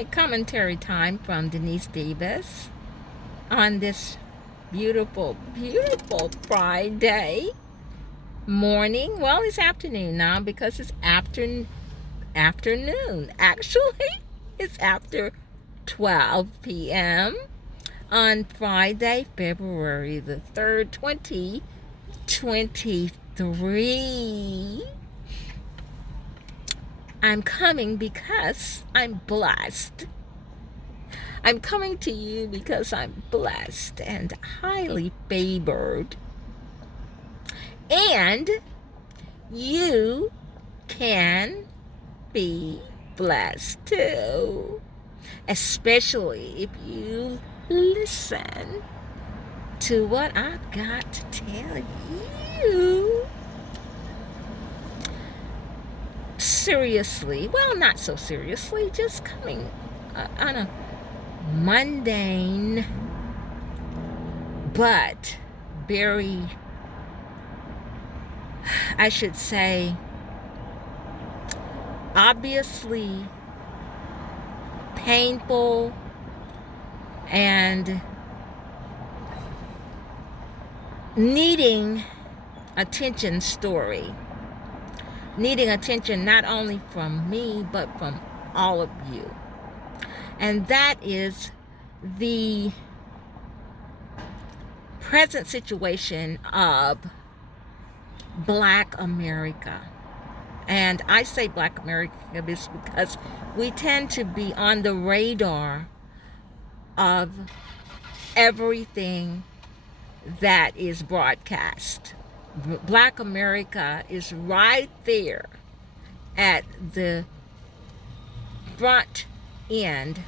my commentary time from Denise Davis on this beautiful, beautiful Friday morning. Well, it's afternoon now because it's afternoon. Actually, it's after 12 p.m. on Friday, February the 3rd, 2023. I'm coming because I'm blessed. I'm coming to you because I'm blessed and highly favored. And you can be blessed too, especially if you listen to what I've got to tell you. Seriously, well, not so seriously, just coming on a mundane but very, I should say, obviously painful and needing attention story. Needing attention not only from me, but from all of you. And that is the present situation of Black America. And I say Black America because we tend to be on the radar of everything that is broadcast. Black America is right there at the front end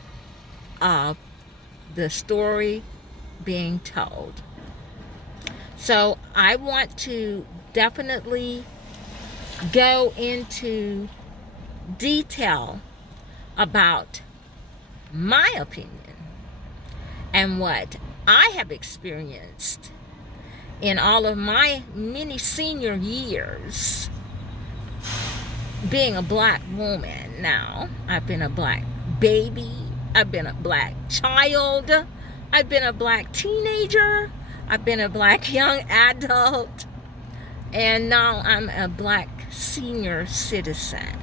of the story being told. So I want to definitely go into detail about my opinion and what I have experienced in all of my many senior years being a Black woman. Now, I've been a Black baby, I've been a Black child, I've been a Black teenager, I've been a Black young adult, and now I'm a Black senior citizen.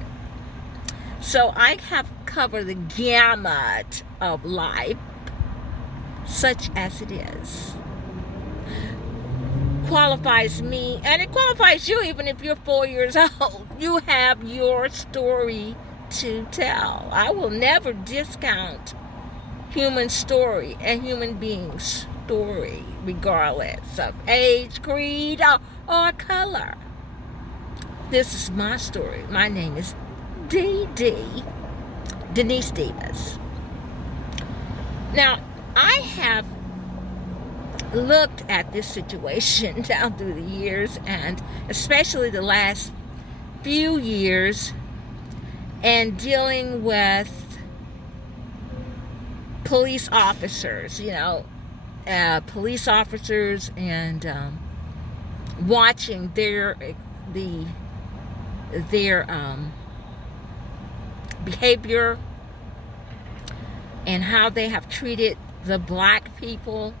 So I have covered the gamut of life, such as it is. Qualifies me, and it qualifies you even if you're 4 years old. You have your story to tell. I will never discount human story and human beings' story, regardless of age, creed, or color. This is my story. My name is Denise Davis. Now, I have looked at this situation down through the years, and especially the last few years, and dealing with police officers, police officers, and watching their behavior and how they have treated the Black people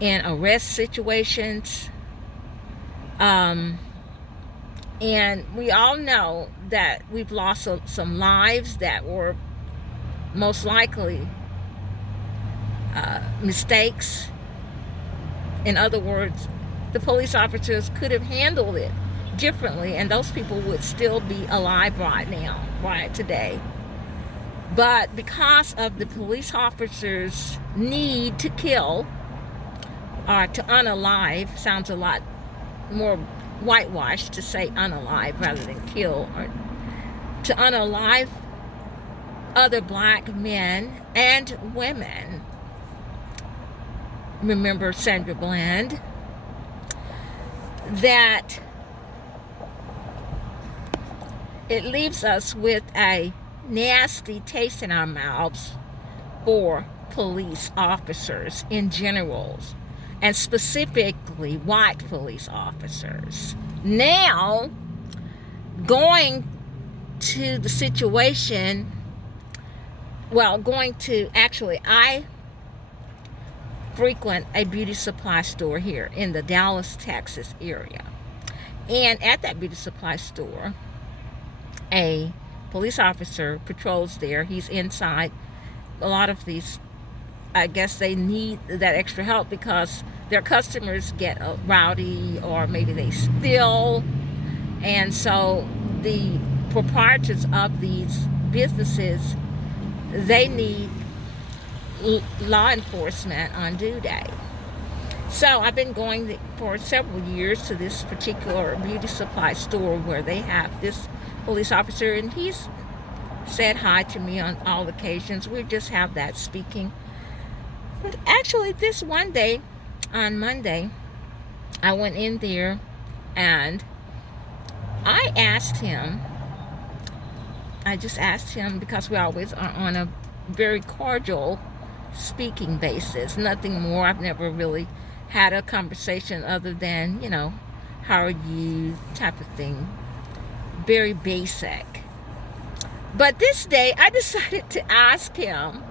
in arrest situations. And we all know that we've lost some lives that were most likely mistakes. In other words, the police officers could have handled it differently, and those people would still be alive right now, right today. But because of the police officers' need to kill, or to unalive, sounds a lot more whitewashed to say unalive rather than kill, or to unalive other Black men and women. Remember Sandra Bland? That it leaves us with a nasty taste in our mouths for police officers in general, and specifically white police officers. Now, going to the situation well, going to, actually, I frequent a beauty supply store here in the Dallas, Texas area. And at that beauty supply store, a police officer patrols there. He's inside. A lot of these, I guess they need that extra help because their customers get rowdy or maybe they steal. And so the proprietors of these businesses, they need law enforcement on due day. So I've been going for several years to this particular beauty supply store where they have this police officer, and he's said hi to me on all occasions. We just have that speaking. But actually, this one day, on Monday, I went in there and I just asked him, because we always are on a very cordial speaking basis, nothing more. I've never really had a conversation other than, how are you type of thing, very basic. But this day I decided to ask him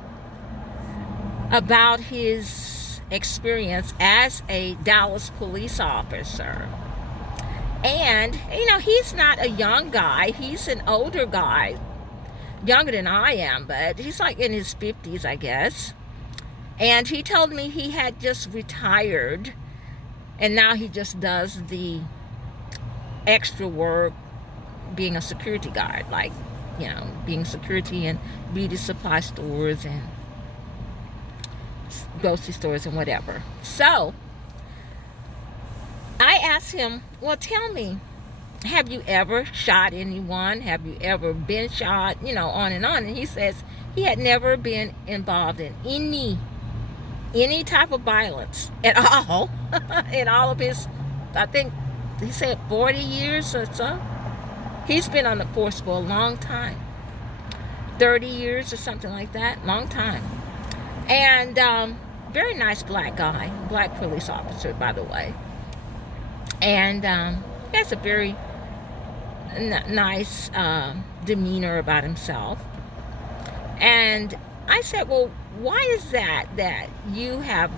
about his experience as a Dallas police officer. And he's not a young guy, he's an older guy, younger than I am, but he's like in his 50s, I guess. And he told me he had just retired and now he just does the extra work being a security guard, like, being security in beauty supply stores and grocery stores and whatever. So I asked him, well, tell me, have you ever shot anyone? Have you ever been shot? On and on. And he says he had never been involved in any type of violence at all in all of his, I think he said 40 years or so. He's been on the force for a long time, 30 years or something like that, long time. And very nice black guy, black police officer, by the way. And he has a very nice demeanor about himself. And I said, well, why is that you have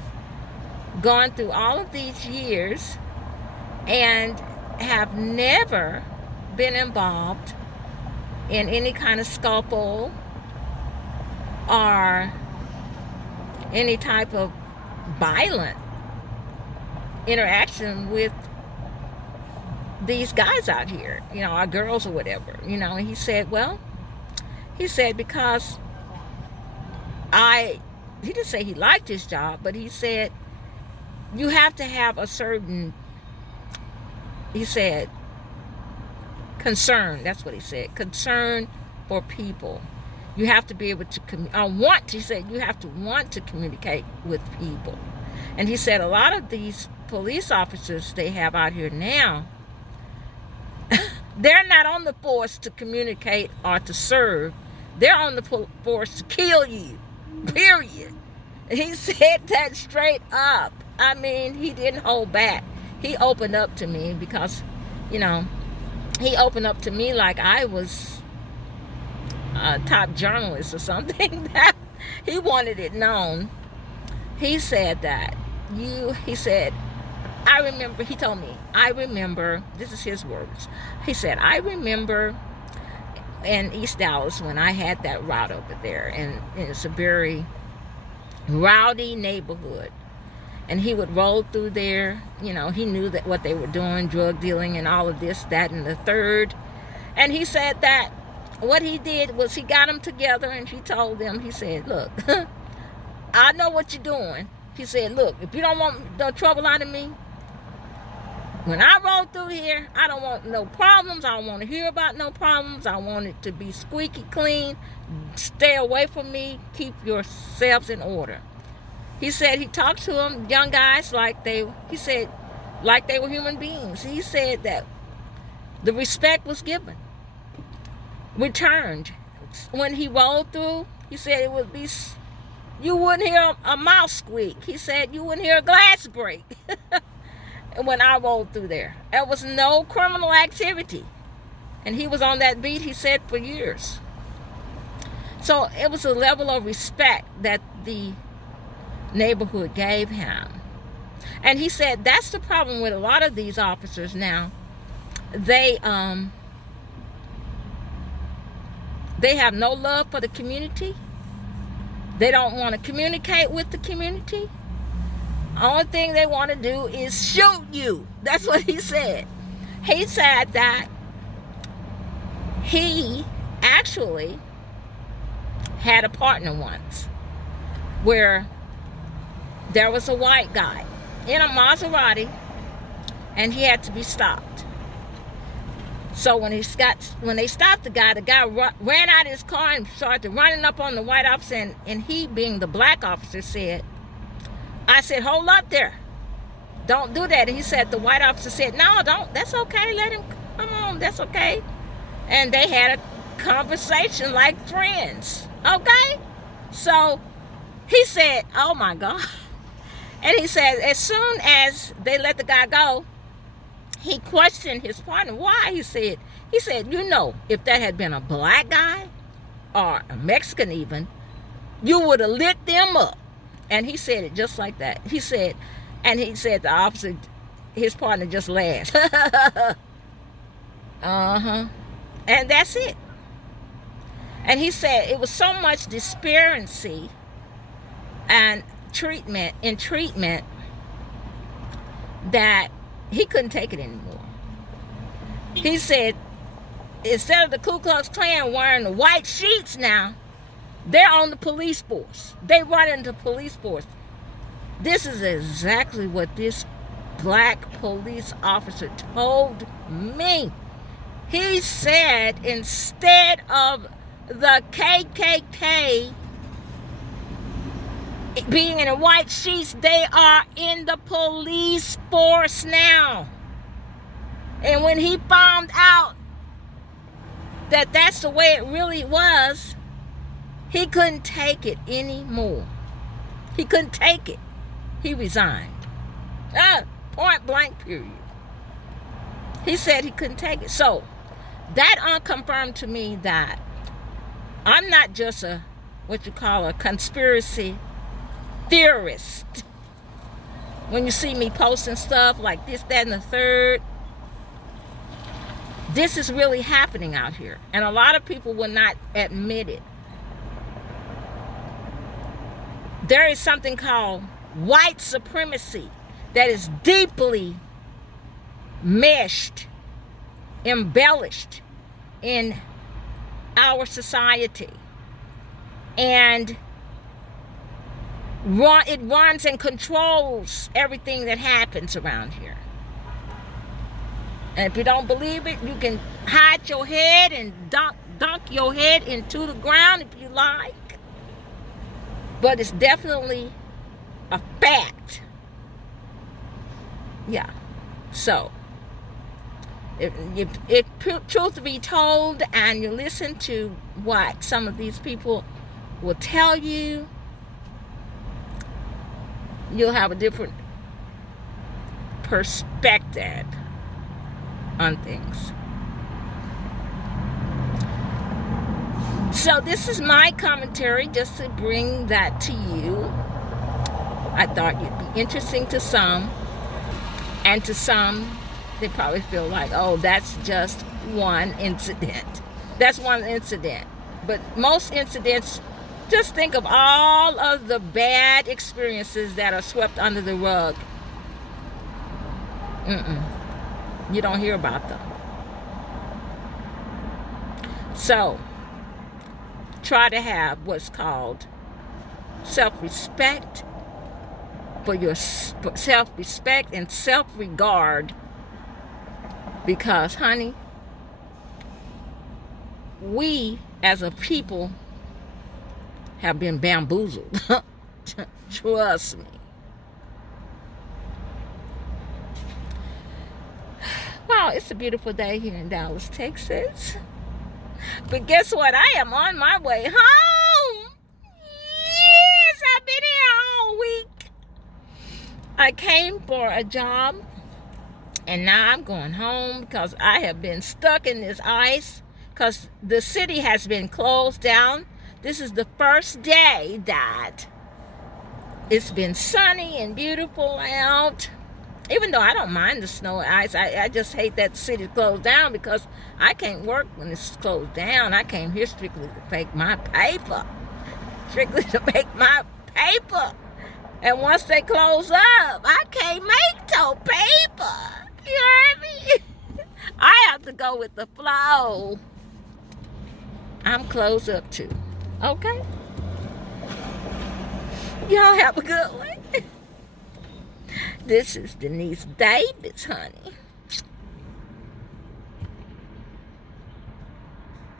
gone through all of these years and have never been involved in any kind of scuffle or any type of violent interaction with these guys out here, our girls or whatever, And he said, because he didn't say he liked his job, but he said you have to have a certain, he said, concern. That's what he said. Concern for people. You have to be able to he said you have to want to communicate with people. And he said a lot of these police officers they have out here now, they're not on the force to communicate or to serve. They're on the force to kill you. Period. And he said that straight up. I mean, he didn't hold back. He opened up to me because, he opened up to me like I was a top journalist or something. That he wanted it known. He said that he said, he told me, I remember, this is his words. He said, I remember in East Dallas when I had that route over there, and it's a very rowdy neighborhood. And he would roll through there, he knew that what they were doing, drug dealing and all of this, that, and the third. And he said that what he did was he got them together and he told them, he said, look, I know what you're doing. He said, look, if you don't want no trouble out of me, when I roll through here, I don't want no problems. I don't want to hear about no problems. I want it to be squeaky clean. Stay away from me. Keep yourselves in order. He said he talked to them, young guys, like they were human beings. He said that the respect was given, returned. When he rolled through, he said it would be, you wouldn't hear a mouse squeak. He said you wouldn't hear a glass break. When I rolled through there, there was no criminal activity. And he was on that beat, he said, for years. So it was a level of respect that the neighborhood gave him. And he said that's the problem with a lot of these officers now. They have no love for the community. They don't want to communicate with the community. Only thing they want to do is shoot you. That's what he said. He said that he actually had a partner once where there was a white guy in a Maserati and he had to be stopped. So when they stopped the guy ran out of his car and started running up on the white officer, and he, being the black officer, said, I said, hold up there. Don't do that. And he said, the white officer said, no, don't. That's okay. Let him come on. That's okay. And they had a conversation like friends. Okay? So he said, oh my God. And he said, as soon as they let the guy go, he questioned his partner. Why? He said, you know, if that had been a black guy or a Mexican even, you would have lit them up. And he said it just like that. He said the officer, his partner, just laughed. And that's it. And he said it was so much disparity and treatment that he couldn't take it anymore. He said instead of the Ku Klux Klan wearing the white sheets now, they're on the police force. They run into police force. This is exactly what this black police officer told me. He said instead of the KKK being in the white sheets, they are in the police force now. And when he found out that that's the way it really was, he couldn't take it anymore. He couldn't take it. He resigned. Point blank, period. He said he couldn't take it. So that unconfirmed to me that I'm not just a conspiracy theorist. When you see me posting stuff like this, that, and the third, this is really happening out here. And a lot of people will not admit it. There is something called white supremacy that is deeply meshed, embellished in our society. And it runs and controls everything that happens around here. And if you don't believe it, you can hide your head and dunk your head into the ground if you like. But it's definitely a fact. Yeah. So, if truth be told, and you listen to what some of these people will tell you, you'll have a different perspective on things. So this is my commentary, just to bring that to you. I thought it'd be interesting to some, and to some, they probably feel like, oh, that's just one incident. That's one incident. But most incidents, just think of all of the bad experiences that are swept under the rug. You don't hear about them. So, try to have what's called self-respect for your self-respect and self-regard, because, honey, we as a people have been bamboozled. Trust me. Wow, it's a beautiful day here in Dallas, Texas. But guess what? I am on my way home. Yes, I've been here all week. I came for a job, and now I'm going home because I have been stuck in this ice because the city has been closed down. This is the first day that it's been sunny and beautiful out. Even though I don't mind the snow and ice, I just hate that city closed down because I can't work when it's closed down. I came here strictly to make my paper. Strictly to make my paper. And once they close up, I can't make no paper. You heard me? I have to go with the flow. I'm closed up too. Okay? Y'all have a good one. This is Denise Davis, honey.